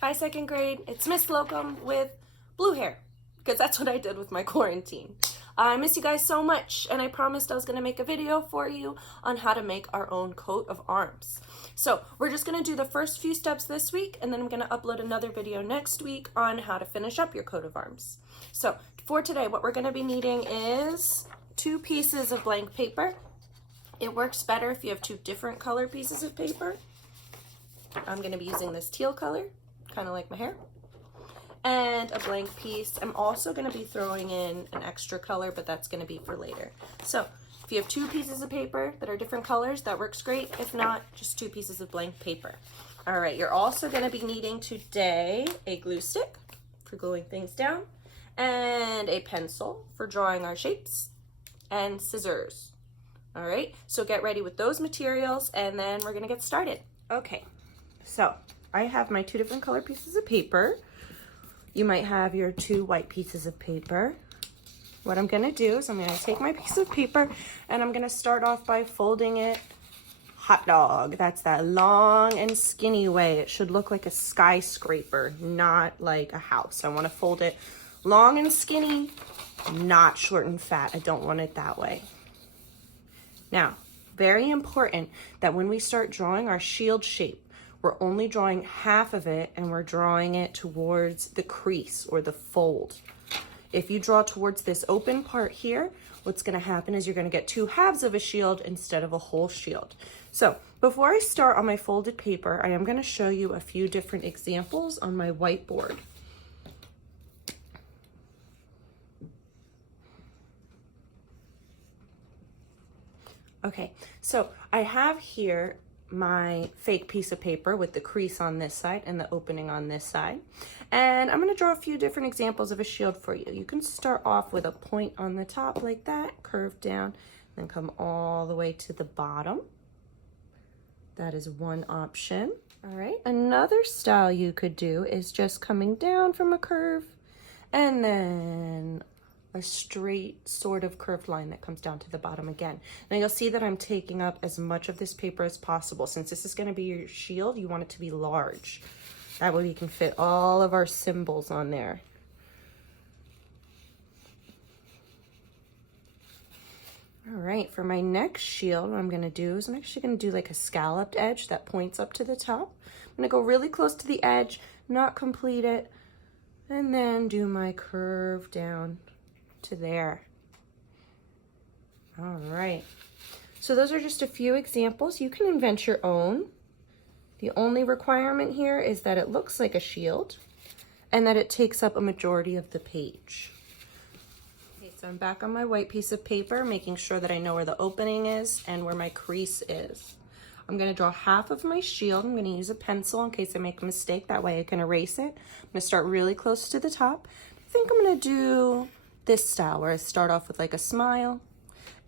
Hi, second grade. It's Miss Slocum with blue hair, because that's what I did with my quarantine. I miss you guys so much, and I promised I was going to make a video for you on how to make our own coat of arms. So we're just going to do the first few steps this week, and then I'm going to upload another video next week on how to finish up your coat of arms. So for today, what we're going to be needing is 2 pieces of blank paper. It works better if you have 2 different color pieces of paper. I'm going to be using this teal color, kind of like my hair, and a blank piece. I'm also going to be throwing in an extra color, but that's going to be for later. So if you have 2 pieces of paper that are different colors, that works great. If not, just 2 pieces of blank paper. All right, you're also going to be needing today a glue stick for gluing things down, and a pencil for drawing our shapes, and scissors. All right, so get ready with those materials, and then we're going to get started. Okay, so I have my 2 different color pieces of paper. You might have your 2 white pieces of paper. What I'm gonna do is I'm gonna take my piece of paper and I'm gonna start off by folding it hot dog. That's that long and skinny way. It should look like a skyscraper, not like a house. I wanna fold it long and skinny, not short and fat. I don't want it that way. Now, very important that when we start drawing our shield shape, we're only drawing half of it, and we're drawing it towards the crease or the fold. If you draw towards this open part here, what's going to happen is you're going to get 2 halves of a shield instead of a whole shield. So before I start on my folded paper, I am going to show you a few different examples on my whiteboard. Okay, so I have here my fake piece of paper with the crease on this side and the opening on this side. And I'm going to draw a few different examples of a shield for you. You can start off with a point on the top like that, curve down, then come all the way to the bottom. That is one option. All right, another style you could do is just coming down from a curve and then a straight sort of curved line that comes down to the bottom again. Now you'll see that I'm taking up as much of this paper as possible. Since this is going to be your shield, you want it to be large. That way we can fit all of our symbols on there. All right, for my next shield, what I'm going to do is I'm actually going to do like a scalloped edge that points up to the top. I'm going to go really close to the edge, not complete it, and then do my curve down to there. All right, so those are just a few examples. You can invent your own. The only requirement here is that it looks like a shield and that it takes up a majority of the page. Okay, so I'm back on my white piece of paper, making sure that I know where the opening is and where my crease is. I'm going to draw half of my shield. I'm going to use a pencil in case I make a mistake. That way I can erase it. I'm going to start really close to the top. I think I'm going to do this style where I start off with like a smile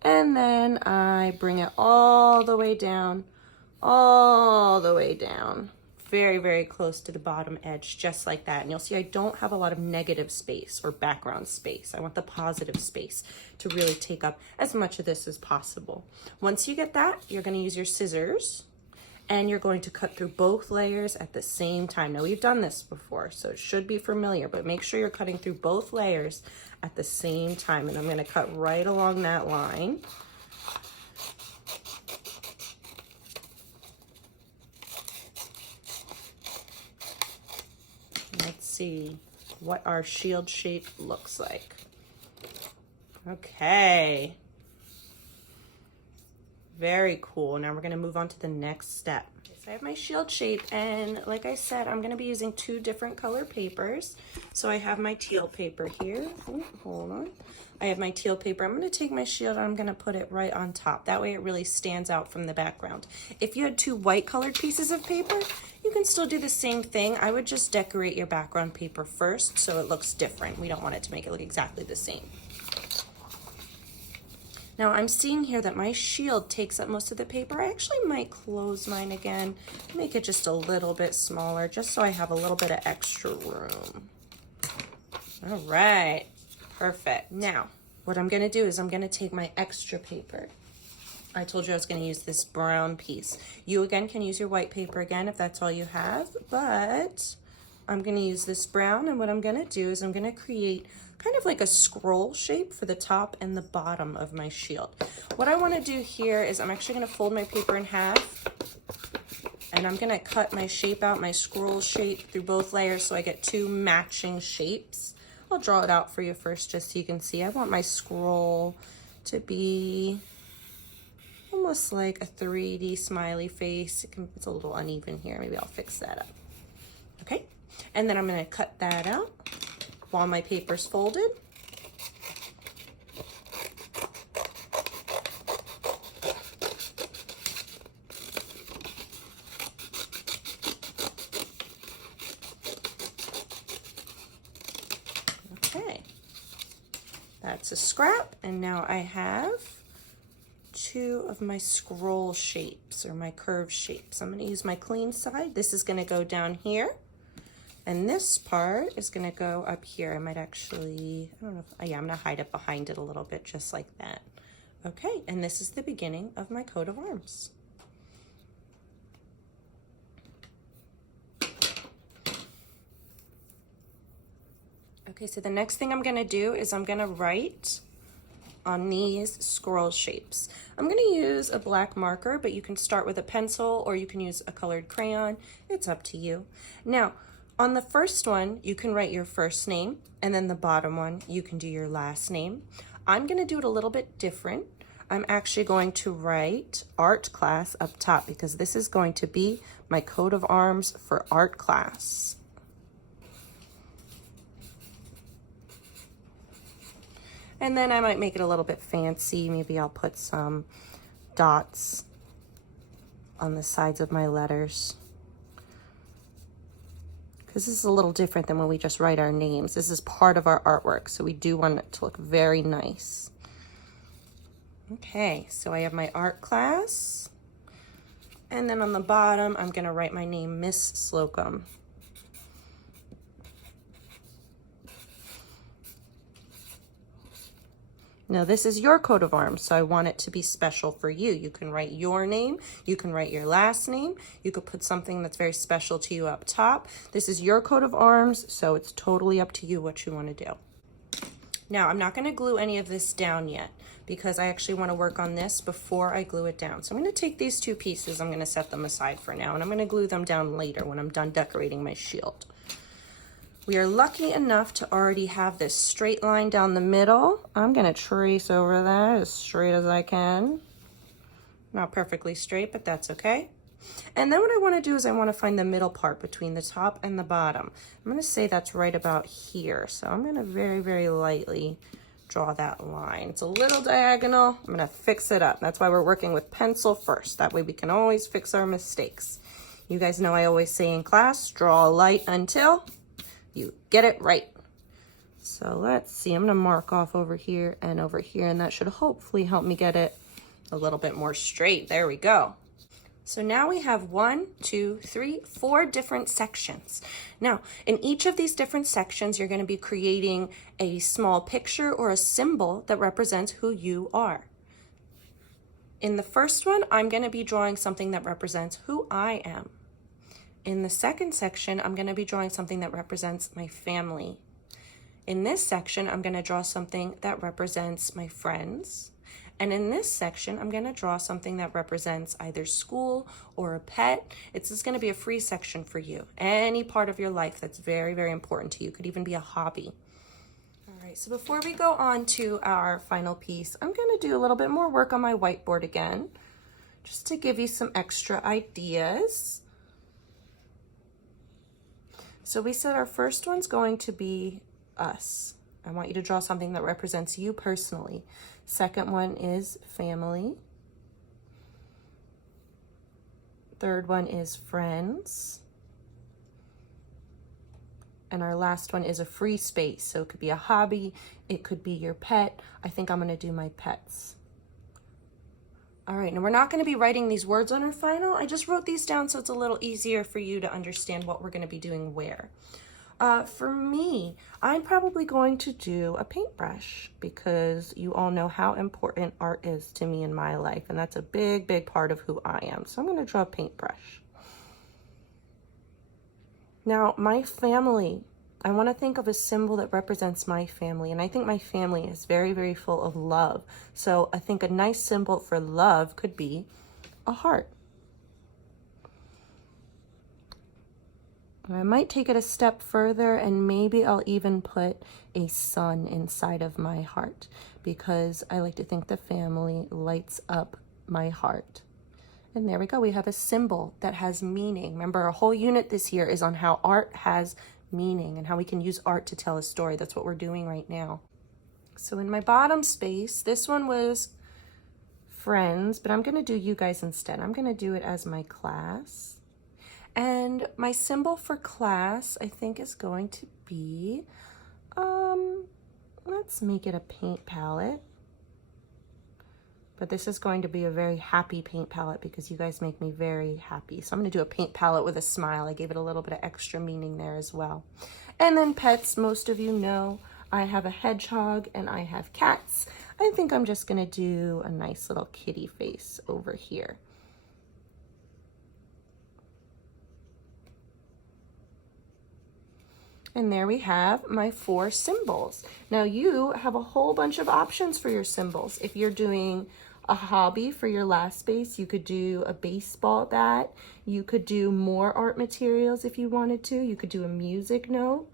and then I bring it all the way down, very, very close to the bottom edge, just like that. And you'll see I don't have a lot of negative space or background space. I want the positive space to really take up as much of this as possible. Once you get that, you're going to use your scissors and you're going to cut through both layers at the same time. Now, we've done this before, so it should be familiar, but make sure you're cutting through both layers at the same time. And I'm going to cut right along that line. Let's see what our shield shape looks like. Okay. Very cool. Now we're going to move on to the next step. So I have my shield shape, and like I said, I'm going to be using 2 different color papers. So I have my teal paper here. Oh, hold on. I have my teal paper. I'm going to take my shield and I'm going to put it right on top. That way it really stands out from the background. If you had 2 white colored pieces of paper, you can still do the same thing. I would just decorate your background paper first so it looks different. We don't want it to make it look exactly the same. Now I'm seeing here that my shield takes up most of the paper. I actually might close mine again, make it just a little bit smaller, just so I have a little bit of extra room. All right, perfect. Now, what I'm gonna do is I'm gonna take my extra paper. I told you I was gonna use this brown piece. You again can use your white paper again if that's all you have, but I'm going to use this brown, and what I'm going to do is I'm going to create kind of like a scroll shape for the top and the bottom of my shield. What I want to do here is I'm actually going to fold my paper in half, and I'm going to cut my shape out, my scroll shape, through both layers so I get two matching shapes. I'll draw it out for you first just so you can see. I want my scroll to be almost like a 3D smiley face. It's a little uneven here. Maybe I'll fix that up. Okay, and then I'm going to cut that out while my paper's folded. Okay, that's a scrap, and now I have two of my scroll shapes or my curve shapes. I'm going to use my clean side. This is going to go down here. And this part is going to go up here. I might actually, I don't know, yeah, I'm going to hide it behind it a little bit, just like that. Okay, and this is the beginning of my coat of arms. Okay, so the next thing I'm going to do is I'm going to write on these scroll shapes. I'm going to use a black marker, but you can start with a pencil or you can use a colored crayon. It's up to you. Now, on the first one, you can write your first name, and then the bottom one, you can do your last name. I'm going to do it a little bit different. I'm actually going to write art class up top because this is going to be my coat of arms for art class. And then I might make it a little bit fancy. Maybe I'll put some dots on the sides of my letters, because this is a little different than when we just write our names. This is part of our artwork, so we do want it to look very nice. Okay, so I have my art class, and then on the bottom, I'm gonna write my name, Miss Slocum. Now this is your coat of arms, so I want it to be special for you. You can write your name, you can write your last name, you could put something that's very special to you up top. This is your coat of arms, so it's totally up to you what you want to do. Now I'm not going to glue any of this down yet because I actually want to work on this before I glue it down. So I'm going to take these two pieces, I'm going to set them aside for now, and I'm going to glue them down later when I'm done decorating my shield. We are lucky enough to already have this straight line down the middle. I'm going to trace over that as straight as I can. Not perfectly straight, but that's okay. And then what I want to do is I want to find the middle part between the top and the bottom. I'm going to say that's right about here. So I'm going to very, very lightly draw that line. It's a little diagonal. I'm going to fix it up. That's why we're working with pencil first. That way we can always fix our mistakes. You guys know I always say in class, draw a light until you get it right. So let's see, I'm gonna mark off over here, and that should hopefully help me get it a little bit more straight. There we go. So now we have 1, 2, 3, 4 different sections. Now, in each of these different sections, you're gonna be creating a small picture or a symbol that represents who you are. In the first one, I'm gonna be drawing something that represents who I am. In the second section, I'm going to be drawing something that represents my family. In this section, I'm going to draw something that represents my friends. And in this section, I'm going to draw something that represents either school or a pet. It's just going to be a free section for you. Any part of your life that's very, very important to you. Could even be a hobby. All right, so before we go on to our final piece, I'm going to do a little bit more work on my whiteboard again, just to give you some extra ideas. So we said our first one's going to be us. I want you to draw something that represents you personally. Second one is family. Third one is friends. And our last one is a free space. So it could be a hobby, it could be your pet. I think I'm gonna do my pets. All right, now we're not going to be writing these words on our final. I just wrote these down so it's a little easier for you to understand what we're going to be doing where. For me, I'm probably going to do a paintbrush because you all know how important art is to me in my life, and that's a big, big part of who I am. So I'm going to draw a paintbrush. Now, my family, I want to think of a symbol that represents my family. And I think my family is very, very full of love. So I think a nice symbol for love could be a heart. I might take it a step further, and maybe I'll even put a sun inside of my heart, because I like to think the family lights up my heart. And there we go. We have a symbol that has meaning. Remember, our whole unit this year is on how art has meaning and how we can use art to tell a story. That's what we're doing right now. So in my bottom space, this one was friends, but I'm going to do you guys instead. I'm going to do it as my class. And my symbol for class, I think, is going to be, let's make it a paint palette. But this is going to be a very happy paint palette because you guys make me very happy. So I'm going to do a paint palette with a smile. I gave it a little bit of extra meaning there as well. And then pets, most of you know, I have a hedgehog and I have cats. I think I'm just going to do a nice little kitty face over here. And there we have my 4 symbols. Now you have a whole bunch of options for your symbols. If you're doing a hobby for your last space, you could do a baseball bat. You could do more art materials if you wanted to. You could do a music note.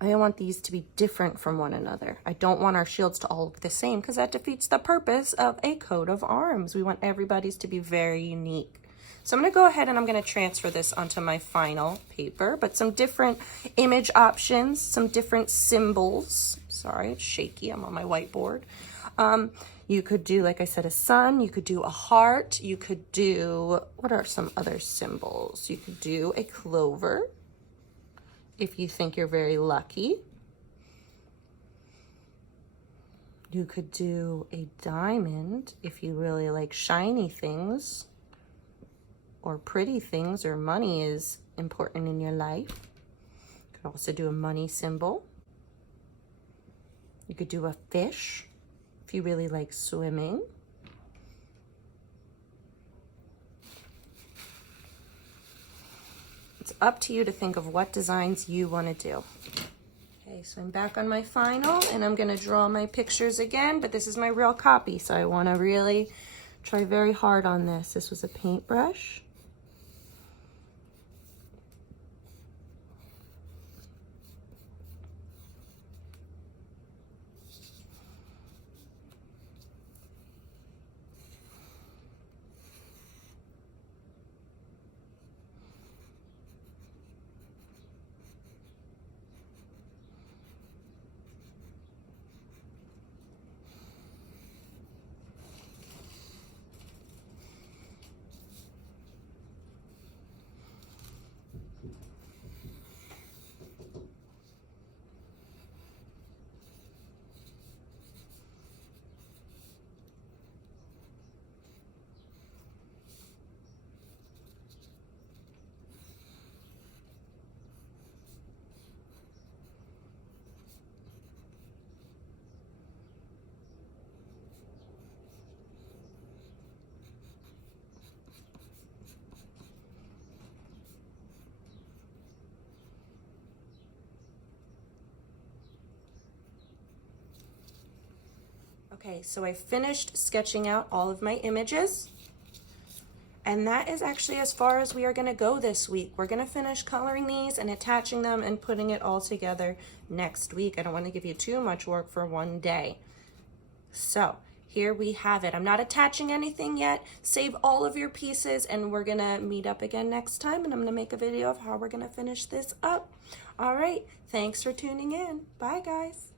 I want these to be different from one another. I don't want our shields to all look the same because that defeats the purpose of a coat of arms. We want everybody's to be very unique. So I'm going to go ahead and I'm going to transfer this onto my final paper, but some different image options, some different symbols. Sorry, it's shaky. I'm on my whiteboard. You could do, like I said, a sun. You could do a heart. You could do, what are some other symbols? You could do a clover if you think you're very lucky. You could do a diamond if you really like shiny things, or pretty things, or money is important in your life. You could also do a money symbol. You could do a fish if you really like swimming. It's up to you to think of what designs you want to do. Okay, so I'm back on my final and I'm going to draw my pictures again, but this is my real copy, so I want to really try very hard on this. This was a paintbrush. Okay, so I finished sketching out all of my images, and that is actually as far as we are going to go this week. We're going to finish coloring these and attaching them and putting it all together next week. I don't want to give you too much work for one day. So here we have it. I'm not attaching anything yet. Save all of your pieces and we're going to meet up again next time, and I'm going to make a video of how we're going to finish this up. All right, thanks for tuning in. Bye, guys.